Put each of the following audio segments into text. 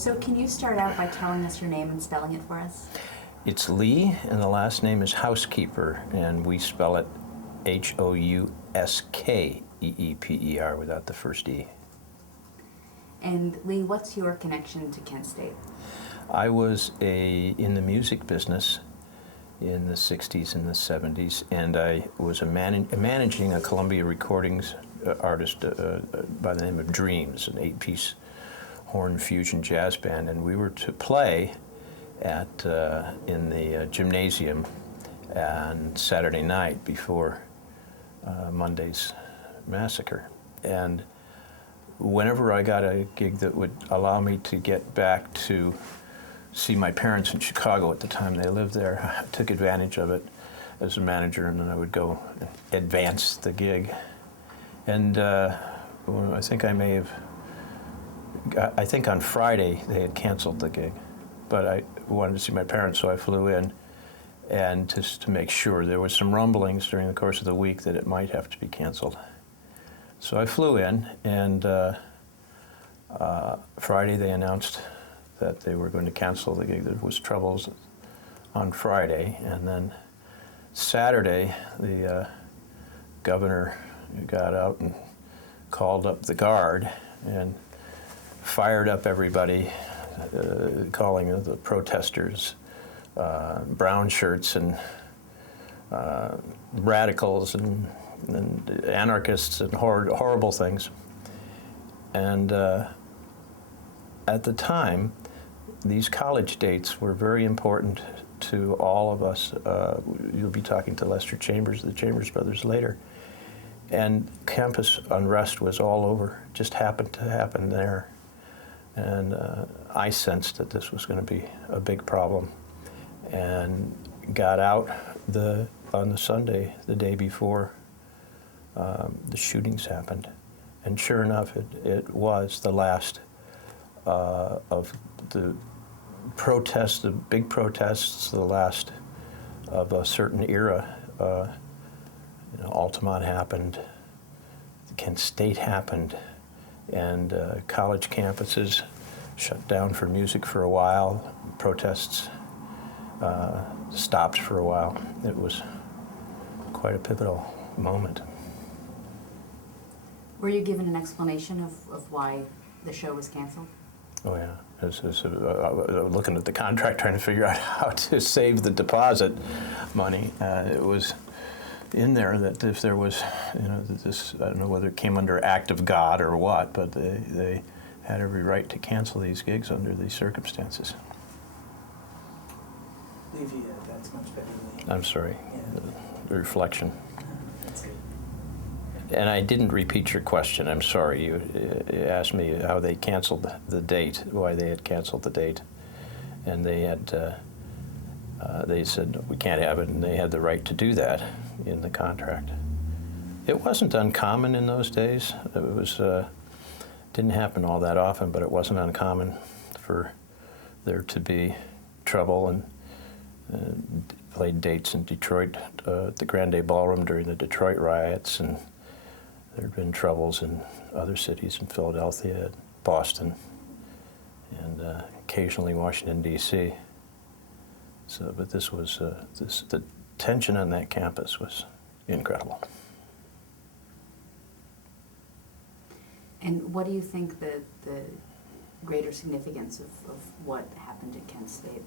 So can you start out by telling us your name and spelling it for us? It's Lee, and the last name is Houskeeper, and we spell it Houskeeper without the first E. And Lee, what's your connection to Kent State? I was in the music business in the 60s and the 70s, and I was managing a Columbia Recordings artist by the name of Dreams, an 8-piece horn fusion jazz band, and we were to play in the gymnasium on Saturday night before Monday's massacre. And whenever I got a gig that would allow me to get back to see my parents in Chicago at the time, they lived there, I took advantage of it as a manager, and then I would go advance the gig. And I think I think on Friday they had canceled the gig, but I wanted to see my parents, so I flew in, and just to make sure. There was some rumblings during the course of the week that it might have to be canceled. So I flew in, and Friday they announced that they were going to cancel the gig. There was troubles on Friday, and then Saturday the governor got out and called up the guard and fired up everybody, calling the protesters brown shirts and radicals and anarchists and horrible things. And at the time, these college dates were very important to all of us. You'll be talking to Lester Chambers, the Chambers brothers, later. And campus unrest was all over, just happened to happen there. And I sensed that this was going to be a big problem, and got out on the Sunday, the day before the shootings happened. And sure enough, it was the last of the protests, the big protests, the last of a certain era. Altamont happened, Kent State happened, and college campuses shut down for music for a while. Protests stopped for a while. It was quite a pivotal moment. Were you given an explanation of why the show was canceled? Oh yeah, looking at the contract, trying to figure out how to save the deposit money. It was in there that if there was, this, I don't know whether it came under act of God or what, but they had every right to cancel these gigs under these circumstances. Levy, that's much better than I'm sorry, yeah. The reflection. That's good. And I didn't repeat your question, I'm sorry. You asked me how they canceled the date, why they had canceled the date. And they had, they said, we can't have it, and they had the right to do that in the contract. It wasn't uncommon in those days. It was, didn't happen all that often, but it wasn't uncommon for there to be trouble, and played dates in Detroit, the Grande Ballroom during the Detroit riots, and there had been troubles in other cities, in Philadelphia, Boston, and occasionally Washington, D.C. So, but this was, the tension on that campus was incredible. And what do you think the greater significance of what happened at Kent State?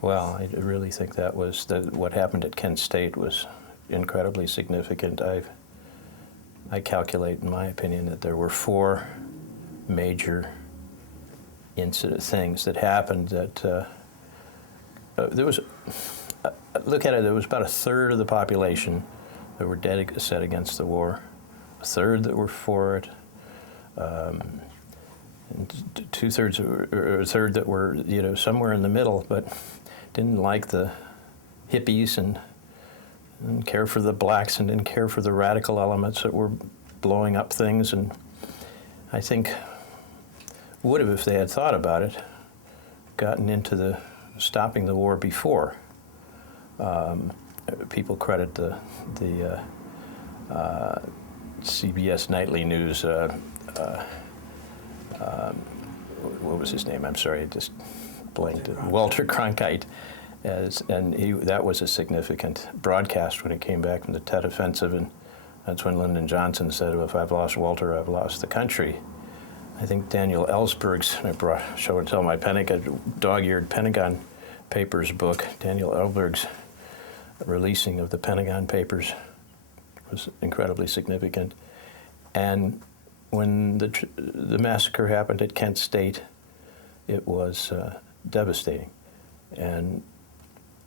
Well, I really think that was what happened at Kent State was incredibly significant. I calculate, in my opinion, that there were 4 major things that happened that there was, look at it, there was about 1/3 of the population that were dead set against the war, 1/3 that were for it, and 2/3 or 1/3 that were, somewhere in the middle, but didn't like the hippies and didn't care for the blacks and didn't care for the radical elements that were blowing up things. And I think would have, if they had thought about it, gotten into stopping the war before. People credit the CBS Nightly News what was his name? I'm sorry, I just blanked. Walter Cronkite. Walter Cronkite. That was a significant broadcast when he came back from the Tet Offensive, and that's when Lyndon Johnson said, "If I've lost Walter, I've lost the country." I think Daniel Ellsberg's, show and tell my dog-eared Pentagon Papers book, Daniel Ellsberg's releasing of the Pentagon Papers was incredibly significant. And when the massacre happened at Kent State, it was devastating. And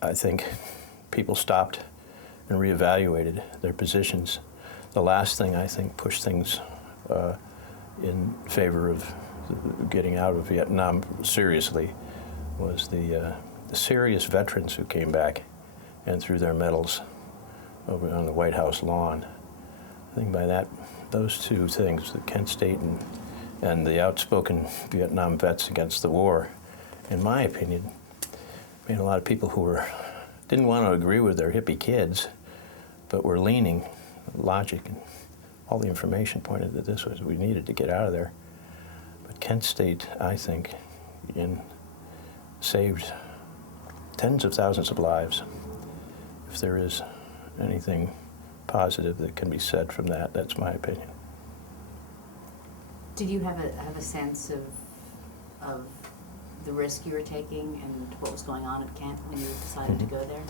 I think people stopped and reevaluated their positions. The last thing, I think, pushed things in favor of getting out of Vietnam seriously was the serious veterans who came back and threw their medals over on the White House lawn. I think by that, those two things, the Kent State and the outspoken Vietnam vets against the war, in my opinion, made a lot of people who didn't want to agree with their hippie kids, but were leaning logic, and all the information pointed that we needed to get out of there. But Kent State, I think, saved tens of thousands of lives. If there is anything positive that can be said from that, that's my opinion. Did you have a sense of the risk you were taking and what was going on at Kent when you decided to go there?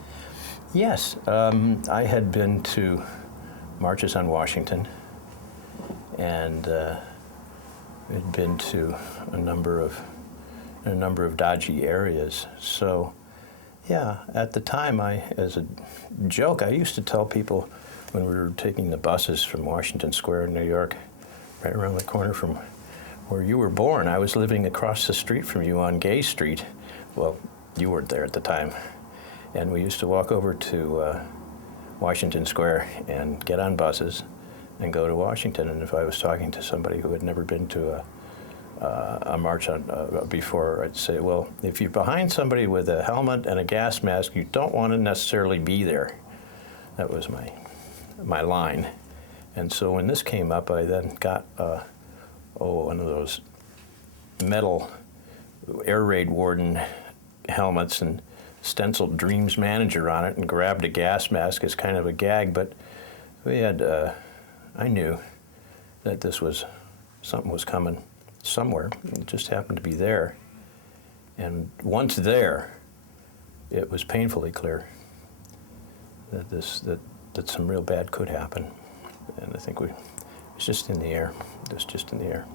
Yes, I had been to marches on Washington, and had been to a number of dodgy areas. So, yeah, at the time, as a joke, I used to tell people when we were taking the buses from Washington Square in New York, right around the corner from where you were born, I was living across the street from you on Gay Street. Well, you weren't there at the time. And we used to walk over to Washington Square and get on buses and go to Washington. And if I was talking to somebody who had never been to a march before, I'd say, well, if you're behind somebody with a helmet and a gas mask, you don't want to necessarily be there. That was my line. And so when this came up, I then got one of those metal air raid warden helmets and stenciled Dreams Manager on it and grabbed a gas mask as kind of a gag. But we had, I knew that something was coming somewhere. It just happened to be there. And once there, it was painfully clear that some real bad could happen. And I think it's just in the air. It's just in the air.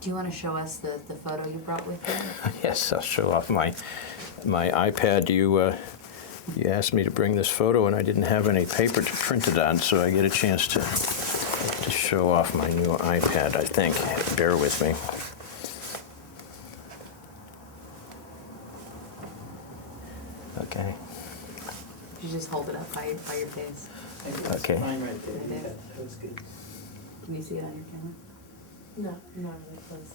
Do you want to show us the photo you brought with you? Yes, I'll show off my iPad. You asked me to bring this photo, and I didn't have any paper to print it on, so I get a chance to show off my new iPad, I think. Bear with me. Okay. You just hold it up by your face. I think that's Okay. fine right there. It is. That was good. Can you see it on your camera? No, not really close.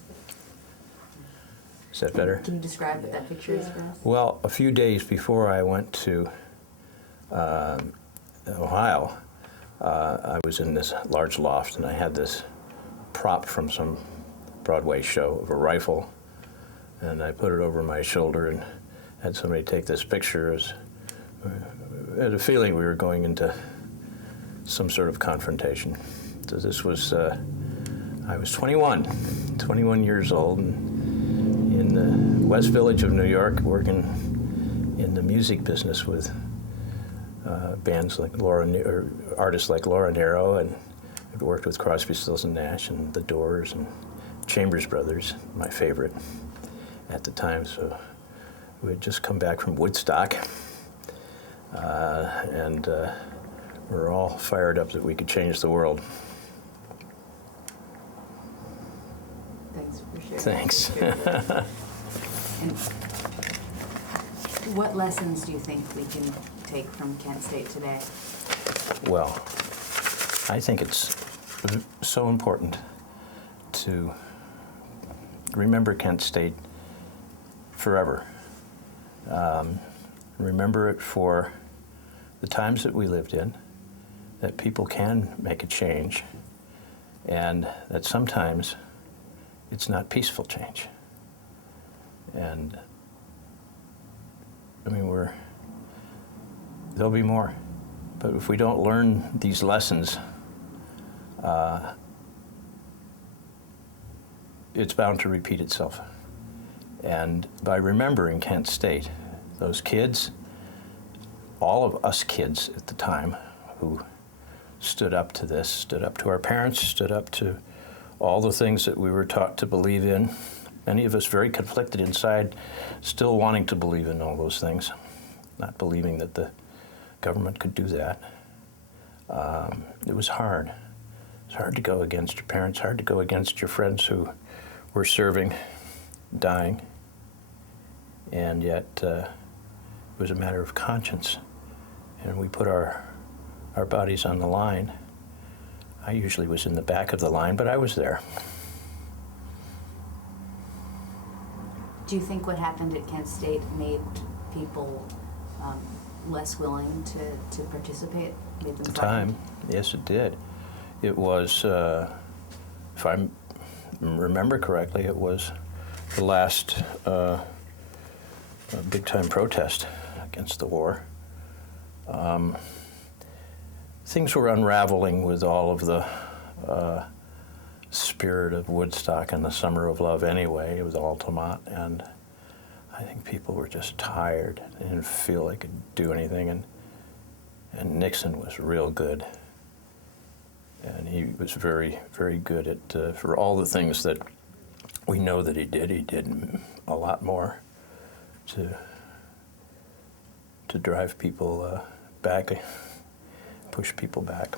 Is that better? Can you describe what that picture is for us? Well, a few days before I went to Ohio, I was in this large loft, and I had this prop from some Broadway show of a rifle, and I put it over my shoulder and had somebody take this picture. I had a feeling we were going into some sort of confrontation. So this was, I was 21 years old, and in the West Village of New York, working in the music business with bands like artists like Laura Nyro, and I'd worked with Crosby, Stills and Nash, and The Doors, and Chambers Brothers, my favorite at the time. So we had just come back from Woodstock, and we were all fired up that we could change the world. Thanks for sharing. Thanks. And what lessons do you think we can take from Kent State today? Well, I think it's so important to remember Kent State forever. Remember it for the times that we lived in, that people can make a change, and that sometimes it's not peaceful change. And I mean, there'll be more. But if we don't learn these lessons, it's bound to repeat itself. And by remembering Kent State, those kids, all of us kids at the time who stood up to this, stood up to our parents, stood up to all the things that we were taught to believe in, many of us very conflicted inside, still wanting to believe in all those things, not believing that the government could do that. It was hard. It was hard to go against your parents, hard to go against your friends who were serving, dying, and yet it was a matter of conscience. And we put our bodies on the line. I usually was in the back of the line, but I was there. Do you think what happened at Kent State made people less willing to participate? Made them At the frightened? time, yes, it did. It was, if I remember correctly, it was the last big-time protest against the war. Things were unraveling with all of the spirit of Woodstock and the Summer of Love anyway, with Altamont, and I think people were just tired. They didn't feel they could do anything, and Nixon was real good. And he was very, very good at, for all the things that we know that he did a lot more to drive people back, push people back.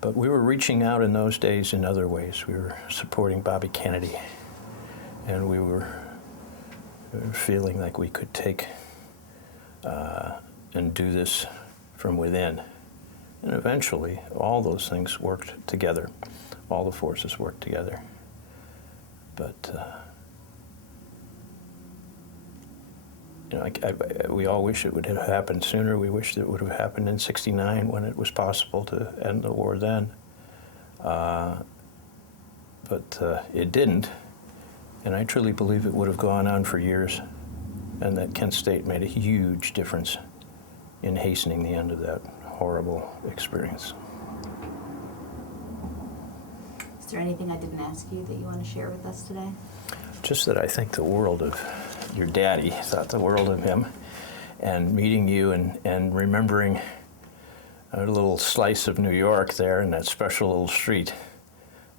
But we were reaching out in those days in other ways. We were supporting Bobby Kennedy, and we were feeling like we could take and do this from within. And eventually, all those things worked together. All the forces worked together. But, you know, we all wish it would have happened sooner. We wish that it would have happened in '69 when it was possible to end the war then. But it didn't. And I truly believe it would have gone on for years, and that Kent State made a huge difference in hastening the end of that horrible experience. Is there anything I didn't ask you that you want to share with us today? Just that I think the world of your daddy, thought the world of him, and meeting you and remembering a little slice of New York there in that special little street.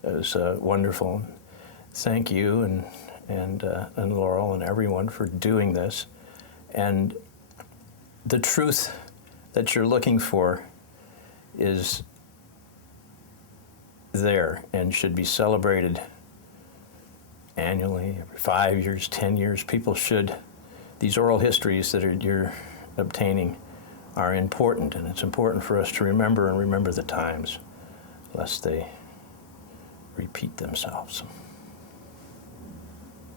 It was wonderful. Thank you and Laurel and everyone for doing this. And the truth that you're looking for is there and should be celebrated annually, every 5 years, 10 years. People should, these oral histories that you're obtaining are important, and it's important for us to remember and remember the times, lest they repeat themselves.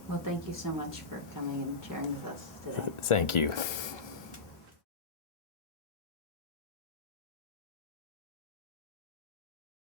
Well, thank you so much for coming and sharing with us today. Thank you.